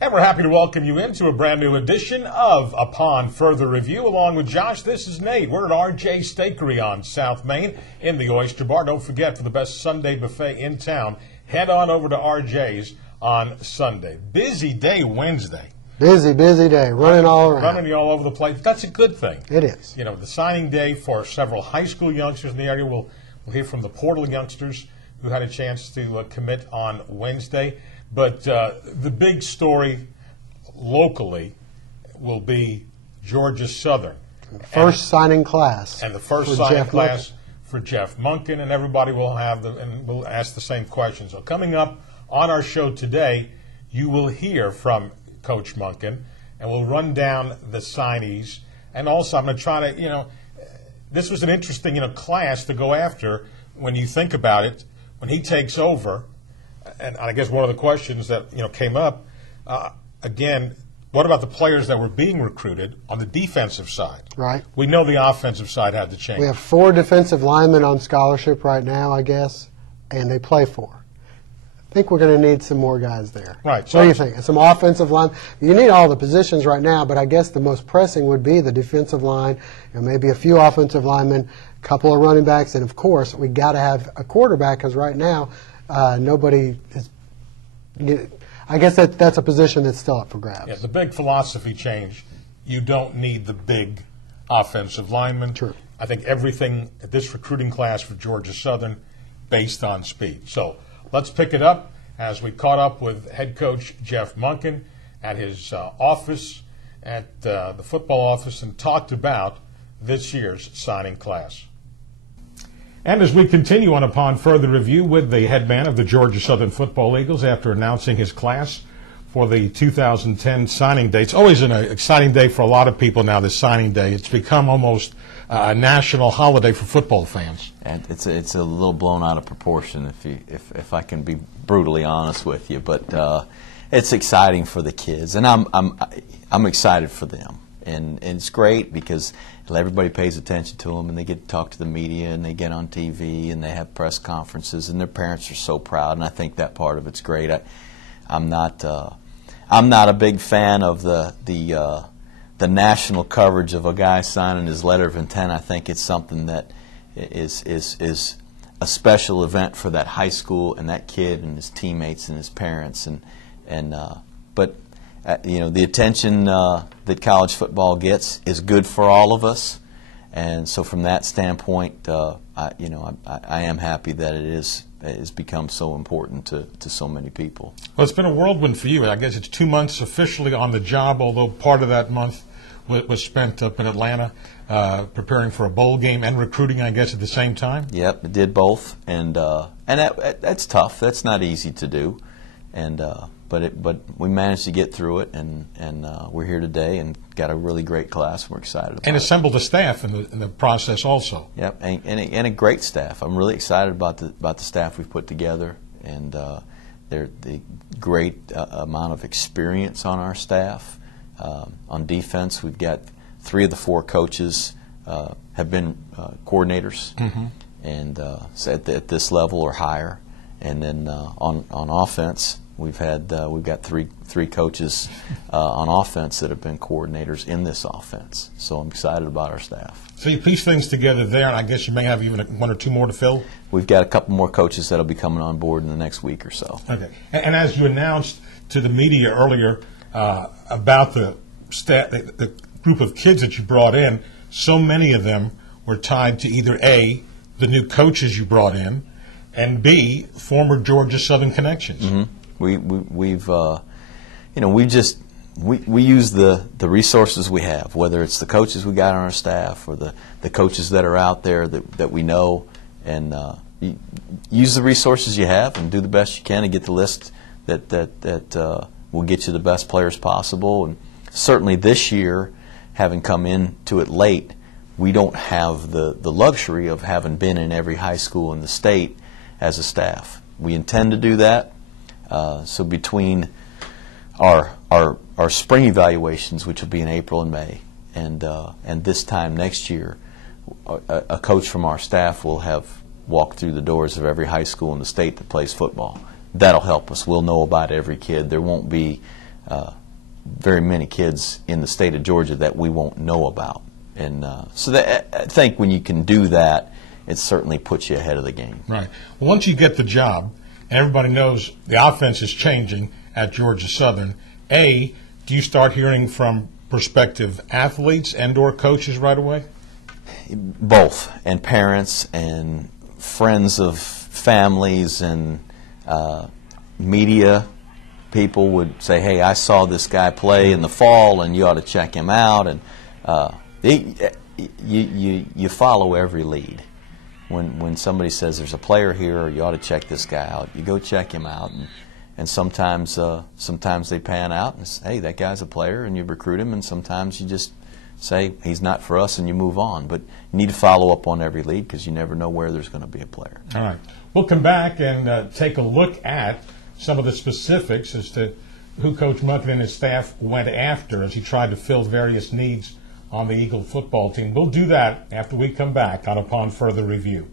And we're happy to welcome you into a brand new edition of Upon Further Review. Along with Josh, this is Nate. We're at RJ Steakery on South Main in the Oyster Bar. Don't forget, for the best Sunday buffet in town, head on over to RJ's on Sunday. Busy day Wednesday. Busy day. Running all around. Running all over the place. That's a good thing. It is. You know, the signing day for several high school youngsters in the area. We'll hear from the portal youngsters who had a chance to commit on Wednesday. But the big story locally will be Georgia Southern. First signing class. And the first signing class for Jeff Monken, and everybody will have and will ask the same questions. So coming up on our show today, you will hear from Coach Monken, and we'll run down the signees. And also, I'm going to try to, this was an interesting, class to go after when you think about it. When he takes over, and I guess one of the questions that came up again, what about the players that were being recruited on the defensive side? Right. We know the offensive side had to change. We have 4 defensive linemen on scholarship right now, I guess, and they play 4. I think we're going to need some more guys there. Right. What do you think? Some offensive line. You need all the positions right now, but I guess the most pressing would be the defensive line, maybe a few offensive linemen, a couple of running backs, and of course we got to have a quarterback because right now nobody is. I guess that's a position that's still up for grabs. Yeah, the big philosophy change. You don't need the big offensive lineman. True. I think everything at this recruiting class for Georgia Southern based on speed. So let's pick it up as we caught up with head coach Jeff Monken at his office, at the football office, and talked about this year's signing class. And as we continue on Upon Further Review with the head man of the Georgia Southern Football Eagles after announcing his class for the 2010 signing day. It's always an exciting day for a lot of people now, this signing day. It's become almost a national holiday for football fans. And it's a little blown out of proportion, if I can be brutally honest with you. But it's exciting for the kids, and I'm excited for them. And it's great because everybody pays attention to them, and they get to talk to the media, and they get on TV, and they have press conferences, and their parents are so proud. And I think that part of it's great. I'm not a big fan of the national coverage of a guy signing his letter of intent. I think it's something that is a special event for that high school and that kid and his teammates and his parents. But the attention that college football gets is good for all of us, and so from that standpoint, I am happy that it has become so important to so many people. Well, it's been a whirlwind for you. I guess it's 2 months officially on the job, although part of that month was spent up in Atlanta preparing for a bowl game and recruiting, I guess, at the same time. Yep, it did both, and that's tough. That's not easy to do, but we managed to get through it, and we're here today and got a really great class. We're excited about it. And assembled a staff in the process also. Yep, and a great staff. I'm really excited about the staff we've put together, and they're the great amount of experience on our staff. On defense, we've got 3 of the 4 coaches have been coordinators, and so at this level or higher. And then on offense, we've got three coaches on offense that have been coordinators in this offense. So I'm excited about our staff. So you piece things together there, and I guess you may have even 1 or 2 more to fill? We've got a couple more coaches that will be coming on board in the next week or so. Okay. And as you announced to the media earlier about the group of kids that you brought in, so many of them were tied to either A, the new coaches you brought in, and B, former Georgia Southern connections. Mm-hmm. We use the resources we have, whether it's the coaches we got on our staff or the coaches that are out there that we know, and use the resources you have and do the best you can to get the list that will get you the best players possible. And certainly this year, having come into it late, we don't have the luxury of having been in every high school in the state as a staff. We intend to do that. So between our spring evaluations, which will be in April and May, and this time next year, a coach from our staff will have walked through the doors of every high school in the state that plays football. That'll help us. We'll know about every kid. There won't be very many kids in the state of Georgia that we won't know about. And so that, I think when you can do that, it certainly puts you ahead of the game. Right. Well, once you get the job, everybody knows the offense is changing at Georgia Southern. Do you start hearing from prospective athletes and/or coaches right away? Both, and parents and friends of families and media people would say, hey, I saw this guy play in the fall and you ought to check him out. And you follow every lead. When somebody says there's a player here or you ought to check this guy out, you go check him out. And sometimes they pan out and say, hey, that guy's a player, and you recruit him. And sometimes you just say he's not for us and you move on. But you need to follow up on every lead because you never know where there's going to be a player. All right. We'll come back and take a look at some of the specifics as to who Coach Monken and his staff went after as he tried to fill various needs on the Eagle football team. We'll do that after we come back on Upon Further Review.